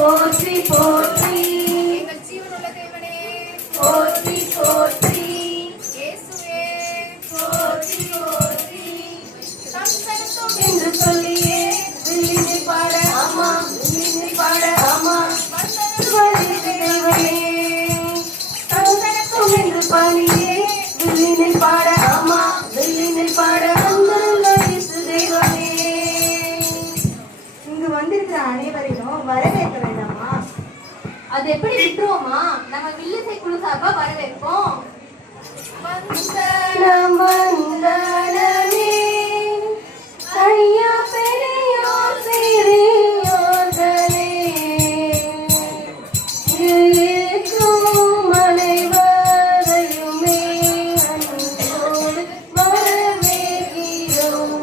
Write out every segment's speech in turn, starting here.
போற்றி போற்றி எங்கள் ஜீவனுள்ள தேவனே போற்றி போற்றி இயேசுவே போற்றி போற்றி சம்சனத்தும் என்று சொல்லியே வில்லினை பாட அம்மா வில்லினை பாட அம்மா தேவனே சம்சனத்தும் என்று பாடியே வில்லினை பாட அம்மா வில்லினை பாட தேவனே. இங்கு வந்திருக்கிற அனைவரையும் வரவேற்க வேண்டாமா? அது எப்படி விட்டுருவோமா? நம்ம வில்லிசை குழு சார்பா வரவேற்போம். வந்தனம் வந்தனமே ஐயா பெரியோர் சிறியோர்களே இருக்கும் அனைவரையுமே அன்போடு வரவேற்கிறோம்.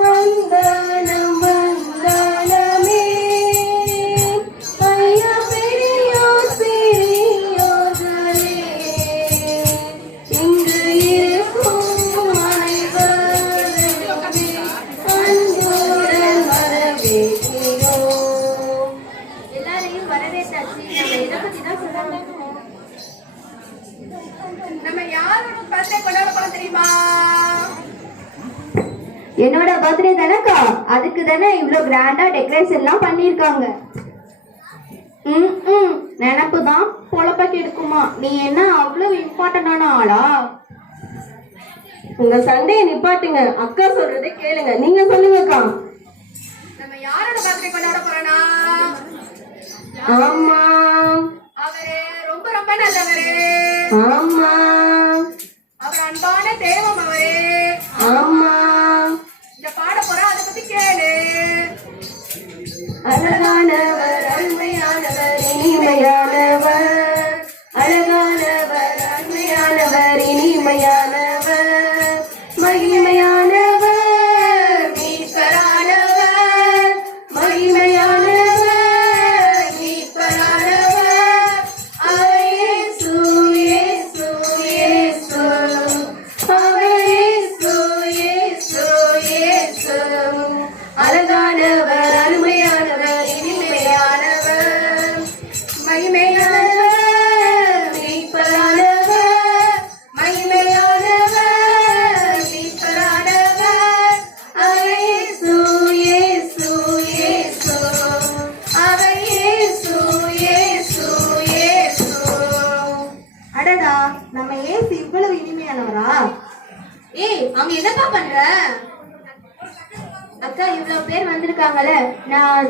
வந்தனம் வந்தனமே ஐயா பெரியோர் சிறியோர்களே இங்கு இருக்கும் அனைவரையுமே அன்புடன் வரவேற்கிறோம். எல்லாரையும் வரவேற்றாச்சு. நம்ம இதை பத்தி தான் சொல்லணும். நம்ம யாரோட பர்த்டே கொண்டாட போறோம் தெரியுமா? என்னோட பர்த்டே தானக்கா, அதுக்கு தானே இவ்வளோ கிராண்டா டெக்கரேஷன் எல்லாம் பண்ணியிருக்காங்க. நினப்பு தான் பொழப்ப கெடுக்குமா? நீ என்ன அவ்வளவு இம்பார்ட்டன்டான ஆளா? உங்க சண்டையை நிப்பாட்டுங்க, அக்கா சொல்றதை கேளுங்க. நீங்க சொல்லுங்கக்கா. நம்ம யாரோட பர்த்டே கொண்டாட போறோம்னா, ஆமா அவரு ரொம்ப ரொம்ப நல்லவரு. ஆமா அவர் அன்பான தெய்வம் அவரு. ஆமா இந்த பாட போற அதை பத்தி கேளு. அழகானவர் அருமையானவர் இனிமையானவர் அழகானவர் அருமையானவர் இனிமையானவர் மகிமையானவர் மீட்பரானவர் மகிமையானவர் மீட்பரானவர் அவர் இயேசு இயேசு இயேசு அவர் இயேசு இயேசு இயேசு அழகானவர் அருமையானவர் இனிமையானவர் மகிமையானவர் மீட்பரானவர் மகிமையானவர் மீட்பரானவர் அவர் இயேசு இயேசு இயேசு அவர் இயேசு இயேசு இயேசு. அடடா, நம்ம ஏசு இவ்வளவு இனிமையானவரா? ஏய், அவங்க என்னப்பா பண்ற? அக்கா, இவ்வளவு பேர் வந்திருக்காங்கல்ல,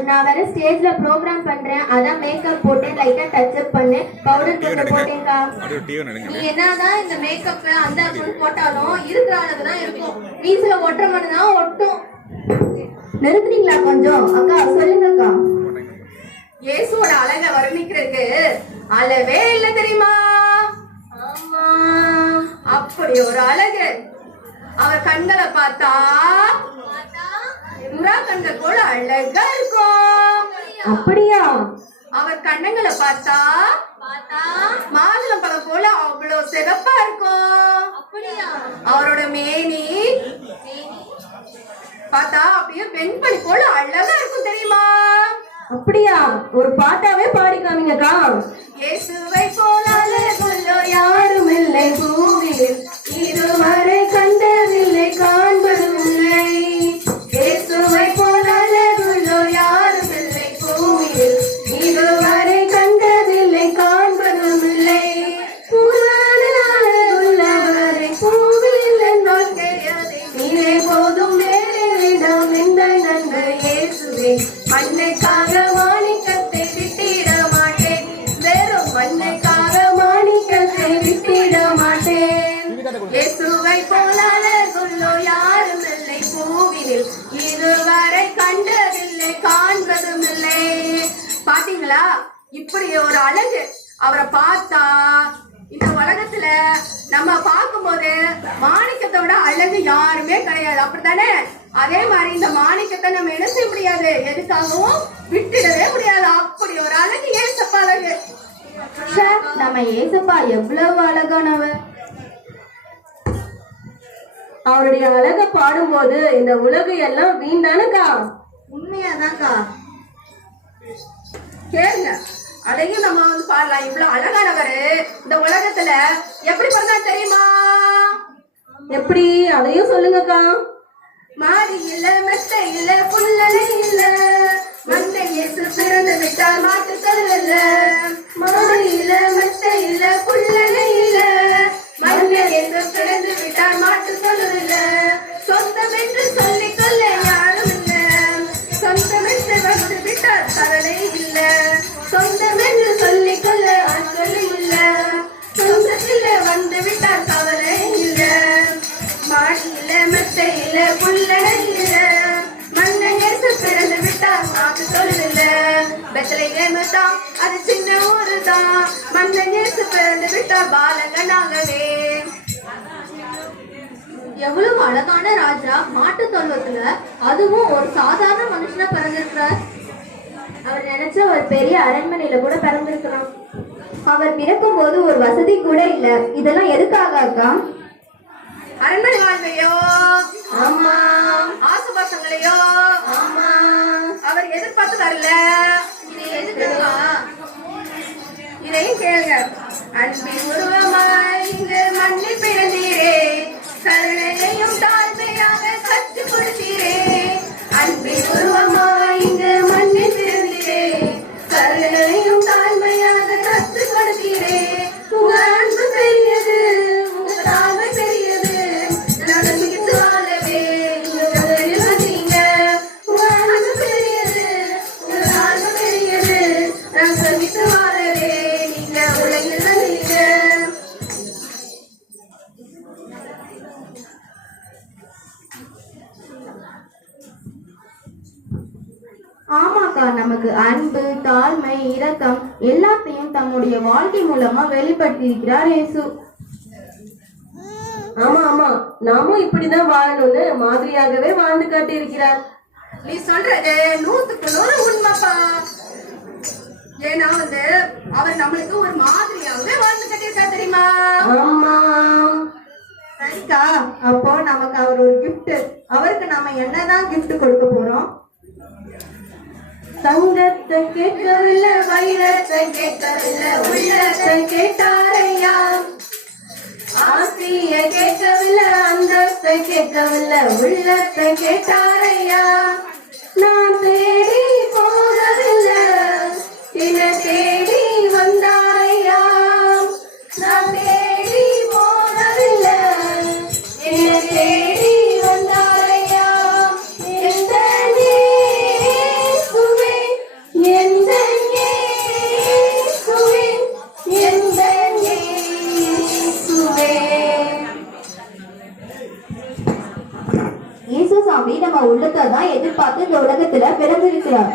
நான் வேற ஸ்டேஜ்ல ப்ரோக்ராம் பண்றேன், அதான் மேக்கப் போட்டேன், லைட்டா டச் அப் பண்ணேன், பவுடர் கொஞ்சம் போட்டேன்க்கா. நீ என்னதான் இந்த மேக்கப் அந்த போட்டாலும் இருக்கிற அளவுக்கு தான் இருக்கும். மீசில ஒட்டுற மட்டும் தான் ஒட்டும். நிறுத்துறீங்களா கொஞ்சம்? அக்கா சொல்லுங்கக்கா. இயேசுவோட அழகை வர்ணிக்கிறதுக்கு அளவே இல்ல தெரியுமா? ஆமா அப்படி ஒரு அழகு. அவர் கண்களை பார்த்தா புறா கண்கள் போல அழகா இருக்கும். அப்படியா? அவர் கண்ணங்களை பார்த்தா மாதுளம் பழம் போல அவ்வளவு சிறப்பா இருக்கும். அப்படியா? அவரோட மேனி பார்த்தா அப்படியே வெண்பனி போல அழகா இருக்கும் தெரியுமா? அப்படியா? ஒரு பாட்டாவே பாடிக்காமீங்கக்கா. இயேசுவை போல அழகுள்ளோ யாரும் இல்லை பூமியில் இதுவரை கண்டதில்லை காண்பதில்லை. இயேசுவை போல அழகுள்ளோ யாரும் இல்லை பூமியில் இதுவரை கண்டதில்லை காண்பதுமில்லை. புராண அழகுள்ளவரை பூமியில் என்னால் கிடையாது. நீரே போதும் வேறு இடம் எந்த நன்மை இயேசுவே. மண்ணுக்காக மாணிக்கத்தை விட்டிட மாட்டேன், வெறும் மண்ணுக்காக மாணிக்கத்தை விட்டிட மாட்டேன். இயேசுவை போல அழகுள்ளோ யாரும் இல்லை பூவினில் இதுவரை கண்டதில்லை காண்பதும் இல்லை. பாத்தீங்களா இப்படி ஒரு அழகு? அவரை பார்த்தா இந்த உலகத்துல நம்ம பார்க்கும்போது மாணிக்கத்தை விட அழகு யாருமே கிடையாது, அப்படித்தானே? அதே மாதிரி இந்த மாணிக்கத்தை நம்ம என்ன செய்ய முடியாது, எதுக்காகவும் விட்டுடவே முடியாது. அப்படி ஒரு அழகு ஏசப்பா அழகு. நம்ம ஏசப்பா எவ்வளவு அழகானவர். அவருடைய அழக பாடும்போது இந்த உலகம் எல்லாம் வீண் தானக்கா? உண்மையாதான்க்கா. கேளுங்க, அதையும் நம்ம வந்து பாடலாம். இவ்வளவு அழகானவரு இந்த உலகத்துல எப்படி பிறந்தா தெரியுமா? எப்படி, அதையும் சொல்லுங்கக்கா. மாறி இல்ல, மெத்தை இல்ல, புல்லலை இல்ல, மந்தை இயேசு பிறந்து விட்டார் மாட்டு கல்லல்ல. மாறி இல்ல, மெத்தை இல்ல, புல்லலை இல்ல, மந்தை இயேசு பிறந்து விட்டார் மாட்டு கல்லல்ல. சொந்தம் என்று சொல்லிக் கொள்ள யாரும் இல்ல, சொந்தம் என்று வந்து விட்டார் கவலை இல்ல. சொந்தம் என்று சொல்லிக் கொள்ள ஆட்கள் இல்ல, சொந்தத்தில் வந்து விட்டார் கவலை இல்ல. மாடி இல்ல, மெத்தை இல்ல, புல்லடை இல்ல, மன்னன் இயேசு பிறந்து விட்டார் மாட்டு தொழில். பெத்லகேம் தான் அது சின்ன ஊரு தான், மன்னன் இயேசு பிறந்து விட்டார் பாலகனாகவே. எவ்வளவு அழகான ராஜா மாட்டு தொழுவத்துல, அதுவும் ஒரு சாதாரண மனுஷனா பிறந்திருக்கிறார். அவர் நினைச்ச ஒரு பெரிய அரண்மனையில கூட பிறந்திருக்கலாம். அவர் பிறக்கும் போது ஒரு வசதி கூட இல்ல. இதெல்லாம் எதுக்காக அக்கா? அரண்மனை வாழ்வையோ, ஆமா. ஆசுபாசங்களையோ, ஆமா. அவர் எதிர்பார்த்து வரல. இது எதுக்குக்கா? இதையும் கேளுங்க. அன்பின் உருவமாய் இங்கு மண்ணில் பிறந்தீரே, கருணையையும் தாழ்மையாக கற்றுக் கொடுத்தீரே. அன்பின் உருவமாய் இங்கு மண்ணில் பிறந்தீரே, கருணையையும் தாழ்மையாக கற்றுக் கொடுத்தீரே. உங்க அன்பு பெரியது, உங்க தாழ்மை பெரியது, நடந்துகிட்டு வாழவே இங்க உலகில் வந்தீங்க. உங்க அன்பு பெரியது, உங்க தாழ்மை பெரியது, நடந்துகிட்டு வாழவே நீங்க உலகில் வந்தீங்க. ஆமாக்கா, நமக்கு அன்பு, தாழ்மை, இரக்கம் எல்லாத்தையும் தம்முடைய வாழ்க்கை மூலமா வெளிப்படுத்தியிருக்கிறார் இயேசு. ஆமா ஆமா, நாமும் இப்படிதான் வாழணும்னு மாதிரியாகவே வாழ்ந்து காட்டியிருக்கிறார். நீ சொல்றது 100% உண்மைப்பா. ஏன்னா வந்து அவர் நம்மளுக்கு ஒரு மாதிரியாகவே வாழ்ந்து கட்டியிருக்கா தெரியுமா? ஆமா. சரிக்கா, அப்போ நமக்கு அவர் ஒரு கிஃப்ட். அவருக்கு நாம என்னதான் கிஃப்ட் கொடுக்க போறோம்? தங்கத்தை கேட்கவில்லை, வைரத்தை கேட்கவில்லை, உள்ளத்தை கேட்டாரையா. ஆசிய கேட்கவில்லை, அந்தஸ்தை கேட்கவில்லை, உள்ளத்தை கேட்டாரையா. நான் தேடி போகவில்லை, என்னை தேடி வந்தாரையா. நான் தேடி போகவில்லை, என்னை தேடி வந்தாரையா. எந்த இயேசுவே, எந்த இயேசுவே, எந்த இயேசுவே. இயேசு சாமி நம்ம உள்ளத்தை தான் எதிர்பார்த்து இந்த உலகத்துல பிறந்திருக்கிறார்.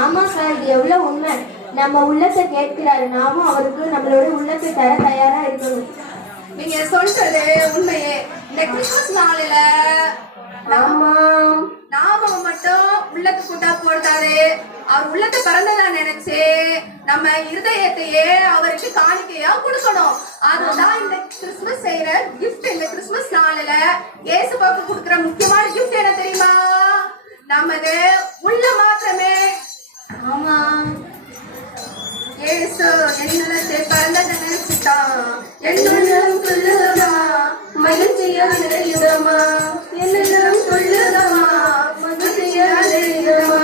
ஆமாக்கா, இது எவ்வளவு உண்மை. நம்ம உள்ளத்தை கேட்கிறாரு, நாமும் அவருக்கு நம்மளோட உள்ளத்தை தர தயாரா இருக்கணும். நீங்க சொல்றது உண்மையே. இந்த கிறிஸ்துமஸ் நாளில ஆமா. நாம மட்டும் உள்ளத்து கூட்டா போட்டாரு, அவர் உள்ளத்தை பிறந்ததா நினைச்சு நம்ம இருதயத்தையே அவருக்கு காணிக்கையா கொடுக்கணும். அதுதான் இந்த கிறிஸ்துமஸ் செய்யற கிஃப்ட். இந்த கிறிஸ்துமஸ் நாளில இயேசுவுக்கு கொடுக்கிற முக்கியமான கிஃப்ட் என்ன தெரியுமா? நமது உள்ள மாத்திரமே. ஆமா. இயேசு என்னத்தை பிறந்ததை நினைச்சுட்டான், என்னுள்ளம் சொல்லுதமா, மகிழ்ச்சியா நிறையுதமா, என்னுள்ளம் சொல்லுதமா, மகிழ்ச்சியா நிறையுதமா.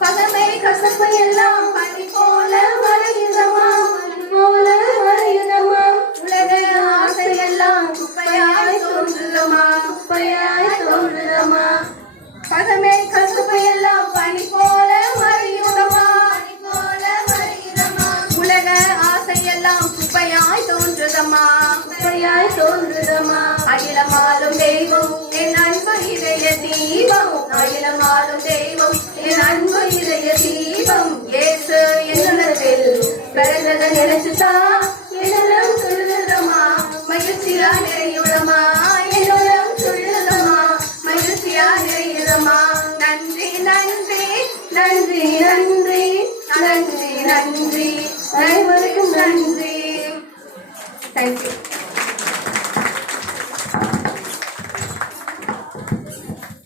பகமை கசப்பு எல்லாம் பனி போல மறையுதமா, போல மறையுதமா. உலக ஆசை எல்லாம் குப்பையாய் தோன்றுதமா, குப்பையாய் தோன்றுதமா. பகமை கசப்பு எல்லாம் பனி போல மறையுதமா, பனி போல மறையுதமா. உலக ஆசை எல்லாம் குப்பையாய் தோன்றுதமா, குப்பையாய் தோன்றுதமா. அகிலமாலும் தெய்வம் என் அன்பு இதய தீபம், அகிலமாலும் தெய்வம் என் அன்பு இதய தீபம். இயேசு என்னிடத்தில் பிறந்ததை நினைச்சுதான் என்னுள்ளம் சொல்லுதமா, மகிழ்ச்சியா நிறையுதமா, என்னுள்ளம் சொல்லுதமா, மகிழ்ச்சியா நிறையுதமா. நன்றி நன்றி நன்றி நன்றி நன்றி நன்றி, அனைவருக்கும் நன்றி. தேங்க்யூ.